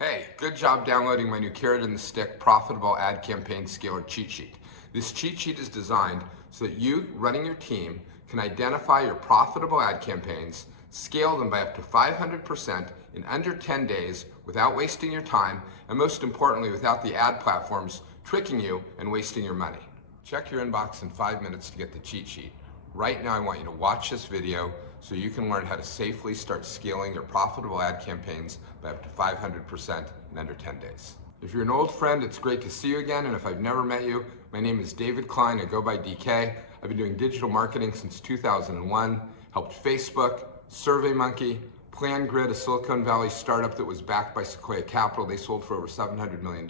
Hey, good job downloading my new Carrot and the Stick Profitable Ad Campaign Scaler cheat sheet. This cheat sheet is designed so that you, running your team, can identify your profitable ad campaigns, scale them by up to 500% in under 10 days without wasting your time, and most importantly, without the ad platforms tricking you and wasting your money. Check your inbox in 5 minutes to get the cheat sheet. Right now, I want you to watch this video so you can learn how to safely start scaling your profitable ad campaigns by up to 500% in under 10 days. If you're an old friend, it's great to see you again, and if I've never met you, my name is David Klein. I go by DK. I've been doing digital marketing since 2001, helped Facebook, SurveyMonkey, PlanGrid, a Silicon Valley startup that was backed by Sequoia Capital. They sold for over $700 million.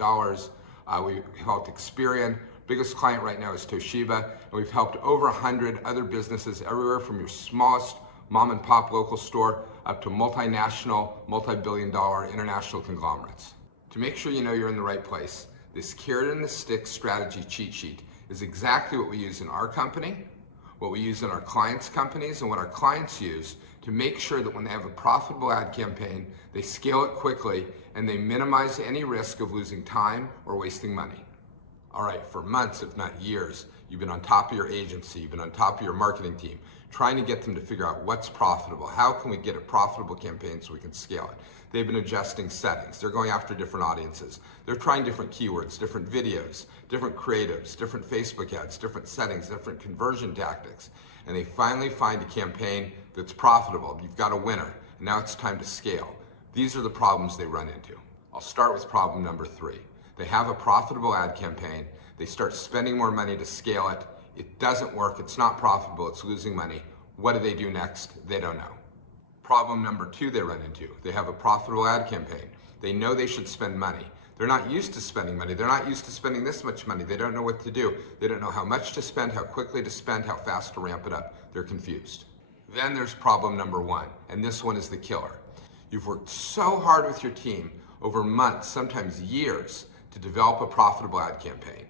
We helped Experian. Biggest client right now is Toshiba, and we've helped over 100 other businesses everywhere from your smallest mom and pop local store up to multinational, multi-billion dollar international conglomerates. To make sure you know you're in the right place, this Carrot and the Stick strategy cheat sheet is exactly what we use in our company, what we use in our clients' companies, and what our clients use to make sure that when they have a profitable ad campaign, they scale it quickly and they minimize any risk of losing time or wasting money. All right, for months, if not years, you've been on top of your agency, you've been on top of your marketing team, trying to get them to figure out what's profitable. How can we get a profitable campaign so we can scale it? They've been adjusting settings. They're going after different audiences. They're trying different keywords, different videos, different creatives, different Facebook ads, different settings, different conversion tactics. And they finally find a campaign that's profitable. You've got a winner. And now it's time to scale. These are the problems they run into. I'll start with problem number 3. They have a profitable ad campaign. They start spending more money to scale it. It doesn't work. It's not profitable. It's losing money. What do they do next? They don't know. Problem number 2 they run into. They have a profitable ad campaign. They know they should spend money. They're not used to spending money. They're not used to spending this much money. They don't know what to do. They don't know how much to spend, how quickly to spend, how fast to ramp it up. They're confused. Then there's problem number 1, and this one is the killer. You've worked so hard with your team over months, sometimes years, to develop a profitable ad campaign.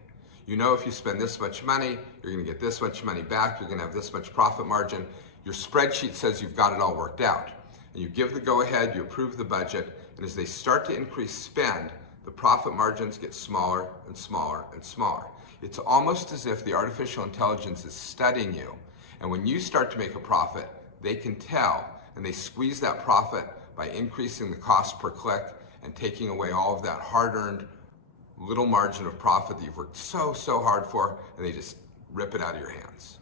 You know if you spend this much money, you're going to get this much money back, you're going to have this much profit margin. Your spreadsheet says you've got it all worked out. And you give the go-ahead, you approve the budget, and as they start to increase spend, the profit margins get smaller and smaller and smaller. It's almost as if the artificial intelligence is studying you, and when you start to make a profit, they can tell, and they squeeze that profit by increasing the cost per click and taking away all of that hard-earned little margin of profit that you've worked so hard for, and they just rip it out of your hands.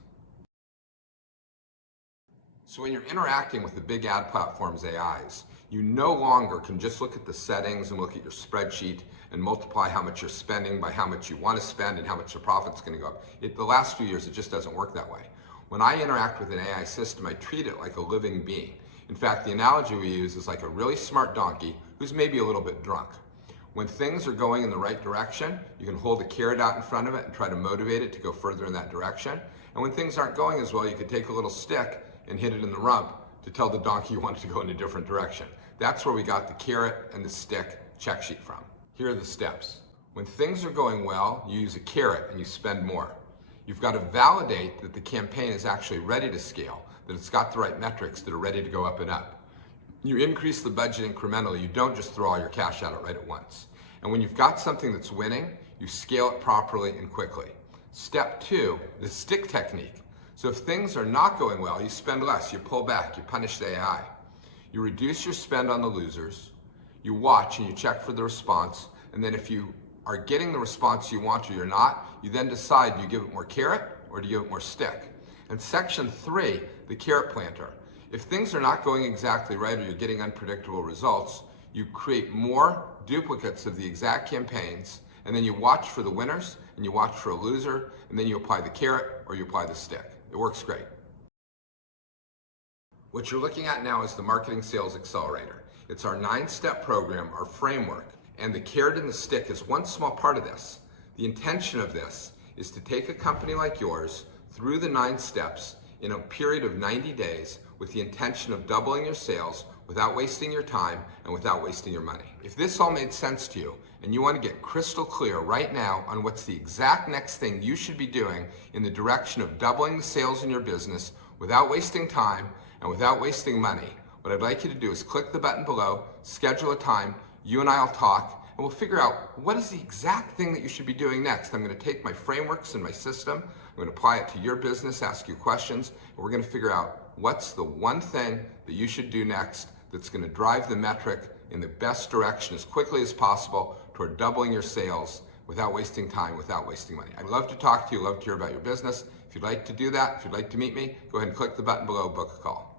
So when you're interacting with the big ad platforms' AIs, you no longer can just look at the settings and look at your spreadsheet and multiply how much you're spending by how much you want to spend and how much the profit's going to go up. The last few years, it just doesn't work that way. When I interact with an AI system, I treat it like a living being. In fact, the analogy we use is like a really smart donkey who's maybe a little bit drunk. When things are going in the right direction, you can hold a carrot out in front of it and try to motivate it to go further in that direction. And when things aren't going as well, you could take a little stick and hit it in the rump to tell the donkey you want it to go in a different direction. That's where we got the carrot and the stick check sheet from. Here are the steps. When things are going well, you use a carrot and you spend more. You've got to validate that the campaign is actually ready to scale, that it's got the right metrics that are ready to go up and up. You increase the budget incrementally. You don't just throw all your cash at it right at once. And when you've got something that's winning, you scale it properly and quickly. Step 2, the stick technique. So if things are not going well, you spend less, you pull back, you punish the AI. You reduce your spend on the losers, you watch and you check for the response, and then if you are getting the response you want or you're not, you then decide, do you give it more carrot or do you give it more stick? And section 3, the carrot planter. If things are not going exactly right or you're getting unpredictable results, you create more duplicates of the exact campaigns, and then you watch for the winners and you watch for a loser, and then you apply the carrot or you apply the stick. It works great. What you're looking at now is the Marketing Sales Accelerator. It's our 9-step program, our framework, and the carrot and the stick is one small part of this. The intention of this is to take a company like yours through the 9 steps in a period of 90 days with the intention of doubling your sales without wasting your time and without wasting your money. If this all made sense to you and you want to get crystal clear right now on what's the exact next thing you should be doing in the direction of doubling the sales in your business without wasting time and without wasting money, what I'd like you to do is click the button below, schedule a time. you and I will talk, and we'll figure out what is the exact thing that you should be doing next. I'm going to take my frameworks and my system, I'm going to apply it to your business, ask you questions, and we're going to figure out what's the one thing that you should do next that's going to drive the metric in the best direction as quickly as possible toward doubling your sales without wasting time, without wasting money. I'd love to talk to you, love to hear about your business. If you'd like to do that, if you'd like to meet me, go ahead and click the button below, book a call.